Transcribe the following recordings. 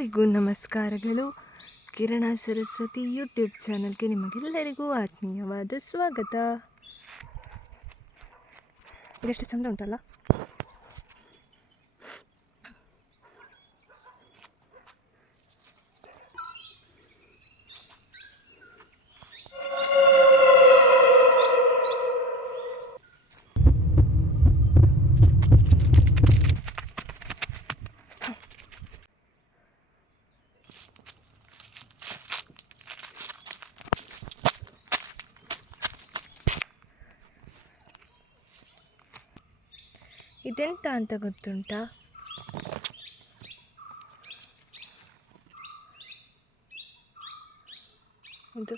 ಎಲ್ಲರಿಗೂ ನಮಸ್ಕಾರಗಳು. ಕಿರಣ ಸರಸ್ವತಿ ಯೂಟ್ಯೂಬ್ ಚಾನಲ್ಗೆ ನಿಮಗೆಲ್ಲರಿಗೂ ಆತ್ಮೀಯವಾದ ಸ್ವಾಗತ. ಇದೆಷ್ಟು ಚಂದ ಉಂಟಲ್ಲ? ಇದೆಂತ ಅಂತ ಗೊತ್ತುಂಟಾ? ಇದು.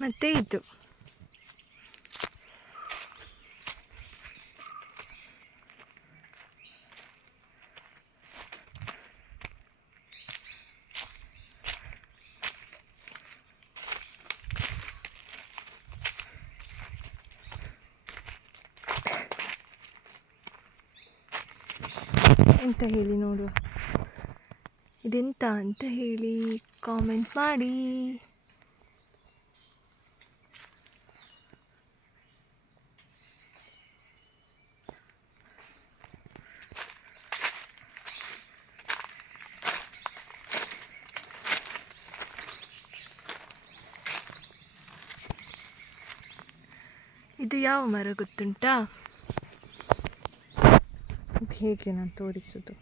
ಮತ್ತೆ ಇದು. ಎಂತ ಹೇಳಿ ನೋಡುವ ಇದೆಂತ ಅಂತ ಹೇಳಿ ಕಾಮೆಂಟ್ ಮಾಡಿ. ಇದು ಯಾವ ಮರ ಗೊತ್ತುಂಟಾ? ಹೇಗೆ ನಾನು ತೋರಿಸೋದು?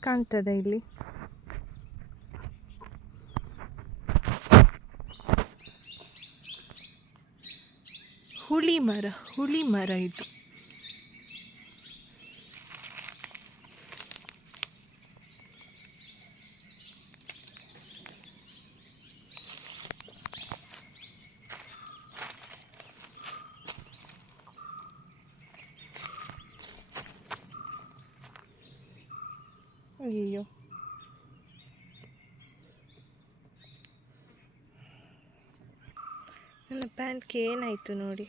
ಕಾಣ್ತದ ಇಲ್ಲಿ? ಹುಳಿ ಮರ ಹುಳಿ ಮರ ಇದು. ಅಯ್ಯೋ ನನ್ನ ಪ್ಯಾಂಟ್ಗೆ ಏನಾಯಿತು ನೋಡಿ?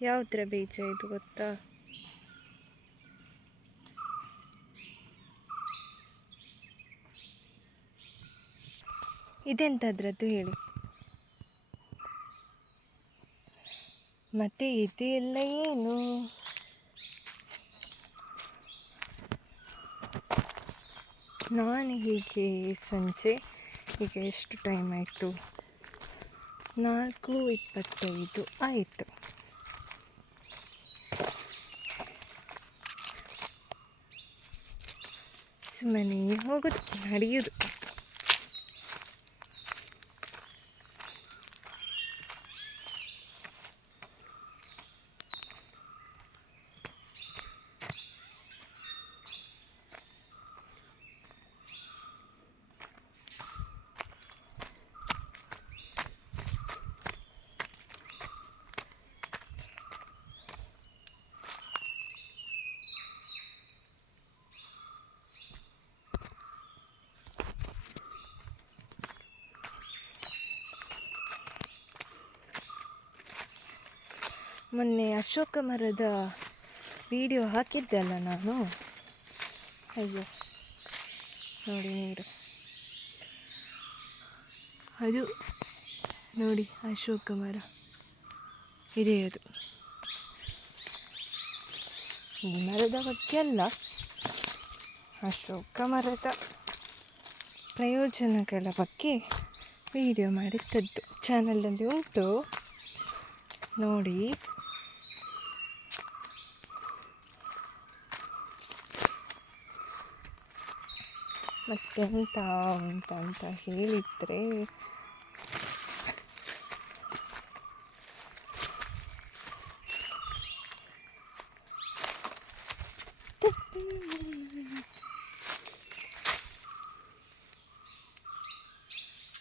ಯಾವುದ್ರ ಬೀಜ ಇದು ಗೊತ್ತಾ? ಇದೆಂತದ್ರದ್ದು ಹೇಳಿ. ಮತ್ತೆ ಇದೆಲ್ಲ ಏನು? ನಾನು ಹೀಗೆ ಸಂಜೆ ಈಗ ಎಷ್ಟು ಟೈಮ್ ಆಯಿತು? ನಾಲ್ಕು ಇಪ್ಪತ್ತೈದು ಆಯಿತು. ಸುಮ್ಮನೆ ಹೋಗೋದು ನಡೆಯೋದು. ಮೊನ್ನೆ ಅಶೋಕ ಮರದ ವಿಡಿಯೋ ಹಾಕಿದ್ದಲ್ಲ ನಾನು? ಅಯ್ಯೋ, ನೋಡಿ ನೀರು. ಅದು ನೋಡಿ ಅಶೋಕ ಮರ. ಇದೇ ಅದು. ಈ ಮರದ ಬಗ್ಗೆ ಅಲ್ಲ. ಅಶೋಕ ಮರದ ಪ್ರಯೋಜನಗಳ ಬಗ್ಗೆ ವಿಡಿಯೋ ಮಾಡಿದ್ದದ್ದು. ಚಾನಲಲ್ಲಿ ಉಂಟು. ನೋಡಿ. ಮತ್ತೆಂತ ಅಂತ ಅಂತ ಹೇಳಿದರೆ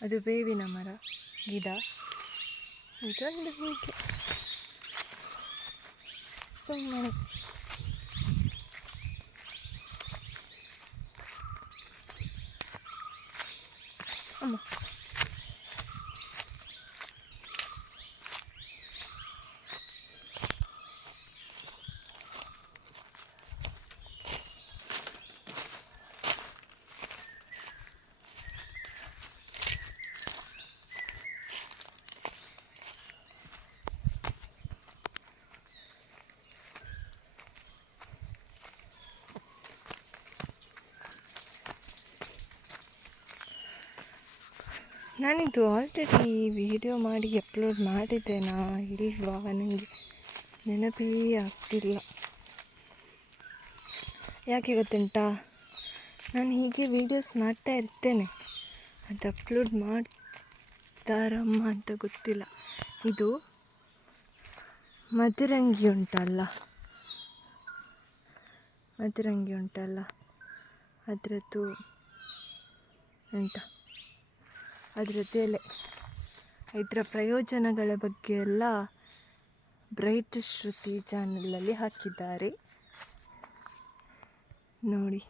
ಅದು ಬೇವಿನ ಮರ ಗಿಡ. ಇದೊಂದು ಹೀಗೆ. ಸುಮ್ಮನೆ. 嗯 ನಾನಿದು ಆಲ್ರೆಡಿ ವಿಡಿಯೋ ಮಾಡಿ ಅಪ್ಲೋಡ್ ಮಾಡಿದ್ದೇನಾ? ಇಲ್ವಾ? ನನಗೆ ನೆನಪೇ ಆಗ್ತಿಲ್ಲ. ಯಾಕೆ ಗೊತ್ತುಂಟಾ? ನಾನು ಹೀಗೆ ವೀಡಿಯೋಸ್ ಮಾಡ್ತಾ ಇರ್ತೇನೆ. ಅದು ಅಪ್ಲೋಡ್ ಮಾಡ್ತಾರಮ್ಮ ಅಂತ ಗೊತ್ತಿಲ್ಲ. ಇದು ಮದುರಂಗಿ ಉಂಟಲ್ಲ? ಮದುರಂಗಿ ಉಂಟಲ್ಲ? ಅದರದ್ದು ಎಂತ? ಅದರದ್ದು ತೆಲೆ ಇದರ ಪ್ರಯೋಜನಗಳ ಬಗ್ಗೆ ಎಲ್ಲ ಬ್ರೈಟ್ ಶ್ರುತಿ ಚಾನಲಲ್ಲಿ ಹಾಕಿದ್ದಾರೆ. ನೋಡಿ.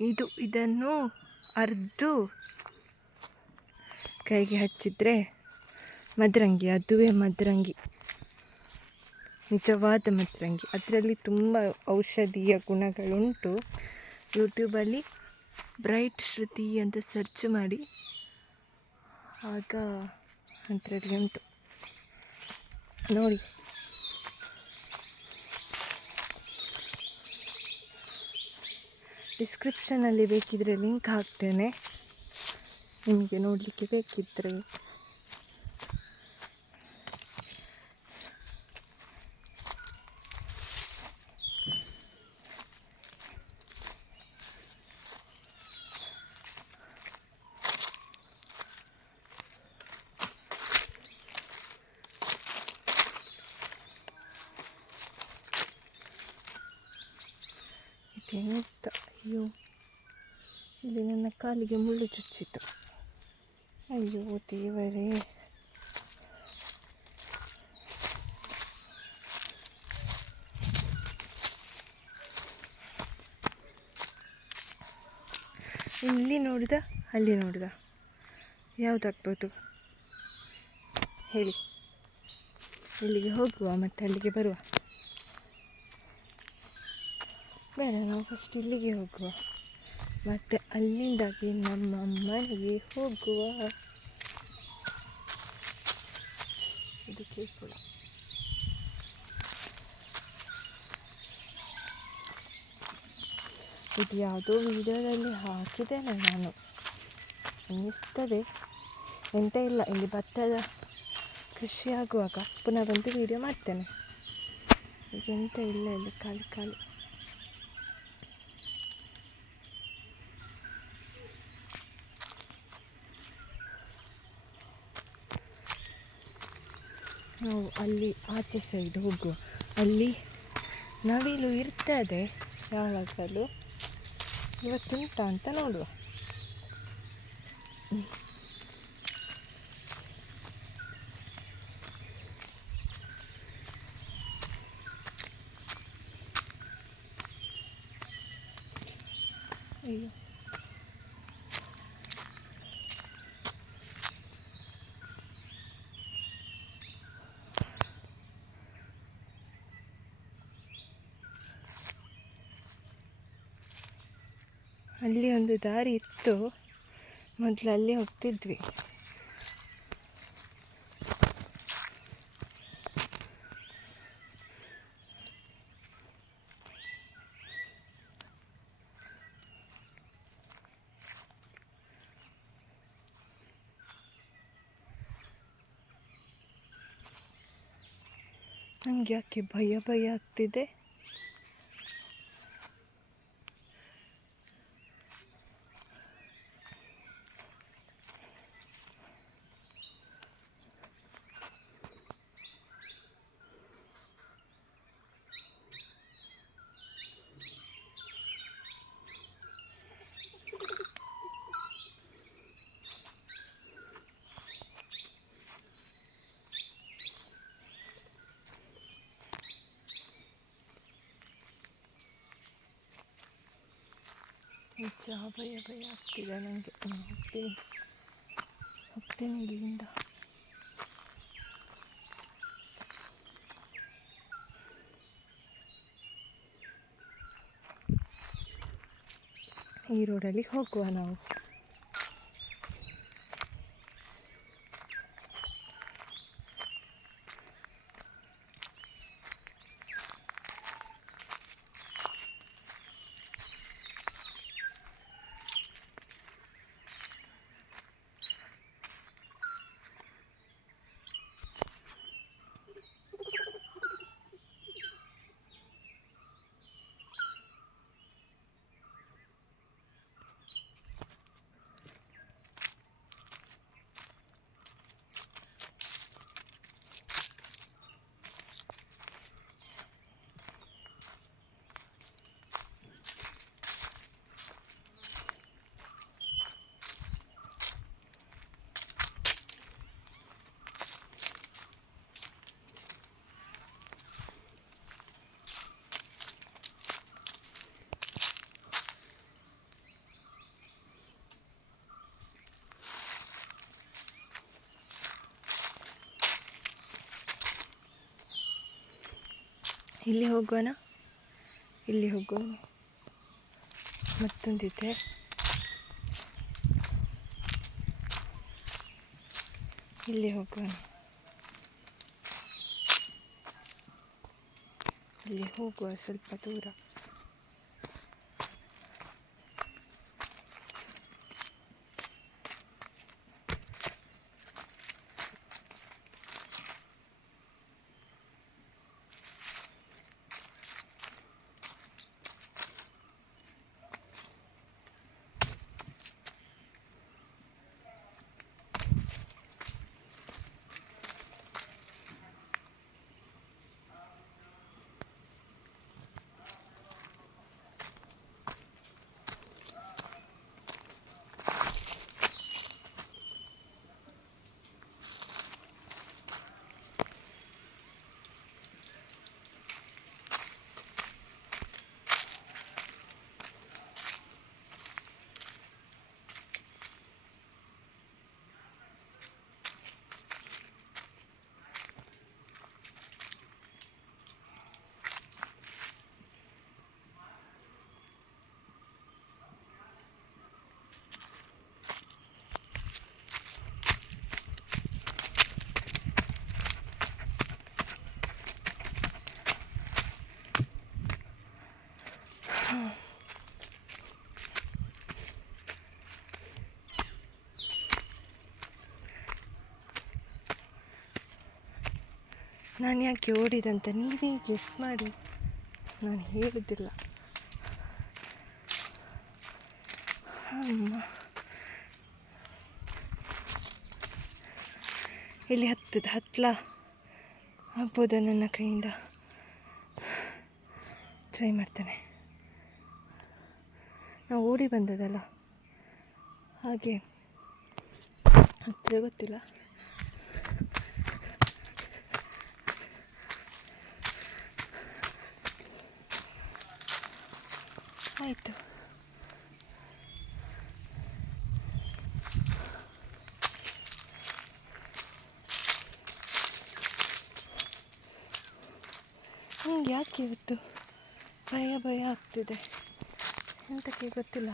ಇದು ಇದನ್ನು ಅರ್ದು ಕೈಗೆ ಹಚ್ಚಿದರೆ ಮದರಂಗಿ, ಅದುವೇ ಮದರಂಗಿ. ನಿಜವಾದ ಮದರಂಗಿ ಅದರಲ್ಲಿ ತುಂಬ ಔಷಧೀಯ ಗುಣಗಳುಂಟು. ಯೂಟ್ಯೂಬಲ್ಲಿ ಬ್ರೈಟ್ ಶ್ರುತಿ ಅಂತ ಸರ್ಚ್ ಮಾಡಿ. ಆಗ ಅದರಲ್ಲಿ ಉಂಟು. ನೋಡಿ. ಡಿಸ್ಕ್ರಿಪ್ಷನಲ್ಲಿ ಬೇಕಿದ್ರೆ ಲಿಂಕ್ ಹಾಕ್ತೇನೆ. ನಿಮಗೆ ನೋಡಲಿಕ್ಕೆ ಬೇಕಿದ್ದರೆ ಇದೆಂತ ಅಯ್ಯೋ ಇಲ್ಲಿ ನನ್ನ ಕಾಲಿಗೆ ಮುಳ್ಳು ಚುಚ್ಚಿತು ಅಯ್ಯೋ, ದೇವರೇ. ಇಲ್ಲಿ ನೋಡಿದ, ಅಲ್ಲಿ ನೋಡಿದ. ಯಾವುದಾಗ್ಬೋದು ಹೇಳಿ. ಇಲ್ಲಿಗೆ ಹೋಗುವ ಮತ್ತು ಅಲ್ಲಿಗೆ ಬರುವ? ಬೇಡ, ನಾವು ಫಸ್ಟ್ ಇಲ್ಲಿಗೆ ಹೋಗುವ. ಮತ್ತು ಅಲ್ಲಿಂದಾಗಿ ನಮ್ಮ ಮನೆಗೆ ಹೋಗುವ. ಇದು ಕೇಳ್ಕೊಳ ಇದು ಯಾವುದೋ ವಿಡಿಯೋದಲ್ಲಿ ಹಾಕಿದ್ದೇನೆ ನಾನು. ಅನ್ನಿಸ್ತದೆ ಎಂತ ಇಲ್ಲ, ಇಲ್ಲಿ ಭತ್ತದ ಕೃಷಿ ಆಗುವಾಗ ಪುನಃ ಬಂದು ವಿಡಿಯೋ ಮಾಡ್ತೇನೆ. ಈಗ ಎಂತ ಇಲ್ಲ ಇಲ್ಲಿ, ಖಾಲಿ ಖಾಲಿ. ನಾವು ಅಲ್ಲಿ ಆಚೆ ಸೈಡ್ ಹೋಗುವ. ಅಲ್ಲಿ ನವಿಲು ಇರ್ತದೆ ಯಾವಾಗಲೂ. ಇವತ್ತುಂಟ ಅಂತ ನೋಡುವ. ಅಯ್ಯೋ. ಅಲ್ಲಿ ಒಂದು ದಾರಿ ಇತ್ತು. ಮೊದಲು ಅಲ್ಲಿ ಹೋಗ್ತಿದ್ವಿ. ನನಗೆ ಯಾಕೆ ಭಯ ಭಯ ಆಗ್ತಿದೆ? ನಿಜ ಭಯ ಭಯ ಆಗ್ತಿದೆ ನನಗೆ ನಾನು ಹೋಗ್ತೀನಿ. ಹೋಗ್ತೀನಿ ಇಲ್ಲಿಂದ. ಈ ರೋಡಲ್ಲಿ ಹೋಗುವ ನಾವು. ಇಲ್ಲಿ ಹೋಗೋಣ? ಇಲ್ಲಿ ಹೋಗೋಣ ಮತ್ತೊಂದಿದೆ. ಇಲ್ಲಿ ಹೋಗೋಣ ಇಲ್ಲಿ ಹೋಗುವ ಸ್ವಲ್ಪ ದೂರ. ನಾನು ಯಾಕೆ ಓಡಿದಂತ ನೀವೇ ಗೆಸ್ ಮಾಡಿ. ನಾನು ಹೇಳುವುದಿಲ್ಲ ಅಮ್ಮ. ಇಲ್ಲಿ ಹತ್ತದ ಹತ್ತಲ ಆಗ್ಬೋದ ನನ್ನ ಕೈಯಿಂದ? ಟ್ರೈ ಮಾಡ್ತೇನೆ. ನಾವು ಓಡಿ ಬಂದದಲ್ಲ ಹಾಗೆ. ಹತ್ತಿರ ಗೊತ್ತಿಲ್ಲ. ಆಯಿತು. ನಂಗೆ ಯಾಕೆ ಇವತ್ತು ಭಯ ಭಯ ಆಗ್ತಿದೆ? ಎಂತಕ್ಕೆ ಗೊತ್ತಿಲ್ಲ.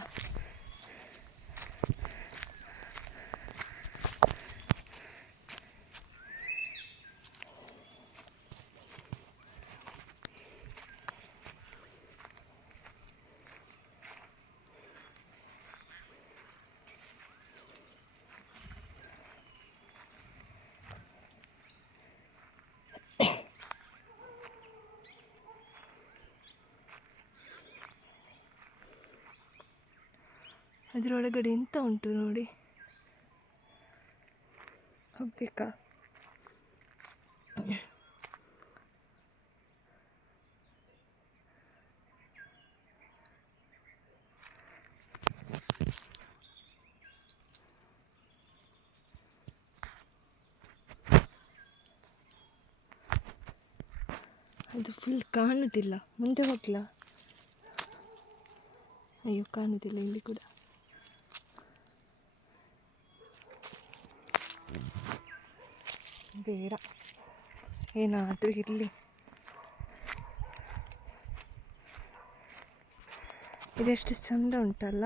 ಅದರೊಳಗಡೆ ಎಂತ ಉಂಟು ನೋಡಿ. ಹೋಗ್ಬೇಕಾ? ಅದು ಫುಲ್ ಕಾಣುದಿಲ್ಲ. ಮುಂದೆ ಹೋಗ್ಲಾ? ಅಯ್ಯೋ ಕಾಣುದಿಲ್ಲ ಇಲ್ಲಿ ಕೂಡ. ಬೇಡ. ಏನಾದರೂ ಇರಲಿ. ಇದೆಷ್ಟು ಚಂದ ಉಂಟಲ್ಲ?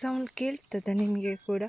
ಸೌಂಡ್ ಕೇಳ್ತದ ನಿಮಗೆ ಕೂಡ?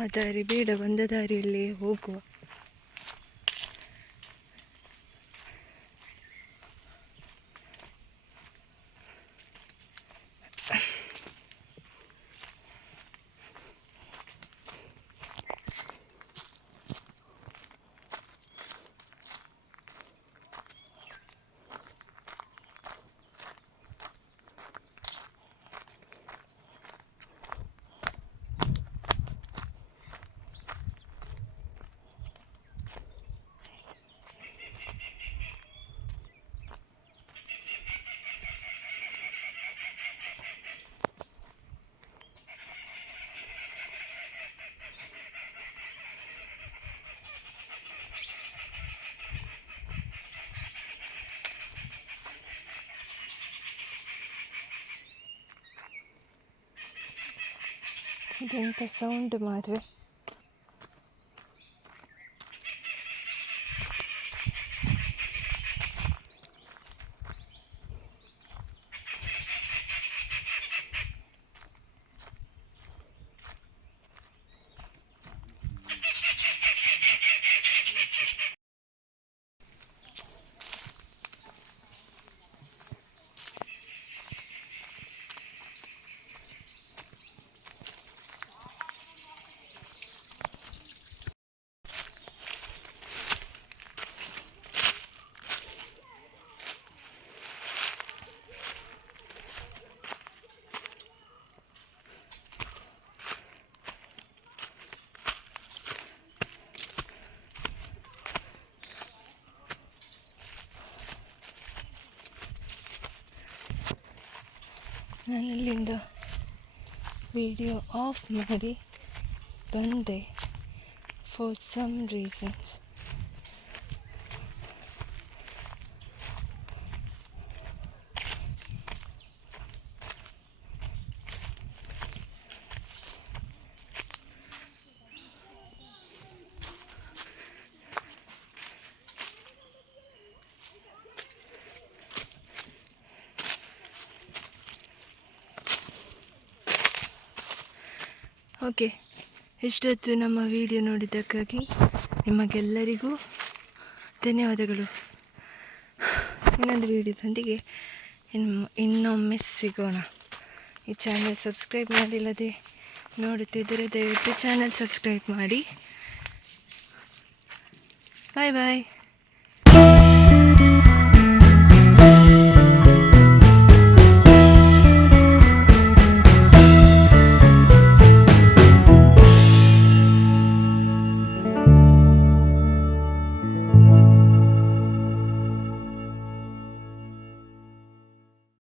ಆ ದಾರಿ ಬೇಡ ಬಂದ ದಾರಿಯಲ್ಲಿ ಹೋಗುವ. የደንተ ሰውንድ ማድረግ ನಾನು ಅಲ್ಲಿಂದ ವಿಡಿಯೋ ಆಫ್ ಮಾಡಿ ಬಂದೆ ಫಾರ್ ಸಮ್ ರೀಸನ್ಸ್ ಇಷ್ಟೊತ್ತು ನಮ್ಮ ವಿಡಿಯೋ ನೋಡಿದ್ದಕ್ಕಾಗಿ ನಿಮಗೆಲ್ಲರಿಗೂ ಧನ್ಯವಾದಗಳು. ಇನ್ನೊಂದು ವಿಡಿಯೋದೊಂದಿಗೆ ಇನ್ನು ಇನ್ನೊಮ್ಮೆ ಸಿಗೋಣ. ಈ ಚಾನಲ್ ಸಬ್ಸ್ಕ್ರೈಬ್ ಮಾಡಿಲ್ಲದೆ ನೋಡುತ್ತಿದ್ದರೆ ದಯವಿಟ್ಟು ಚಾನಲ್ ಸಬ್ಸ್ಕ್ರೈಬ್ ಮಾಡಿ. ಬಾಯ್ ಬಾಯ್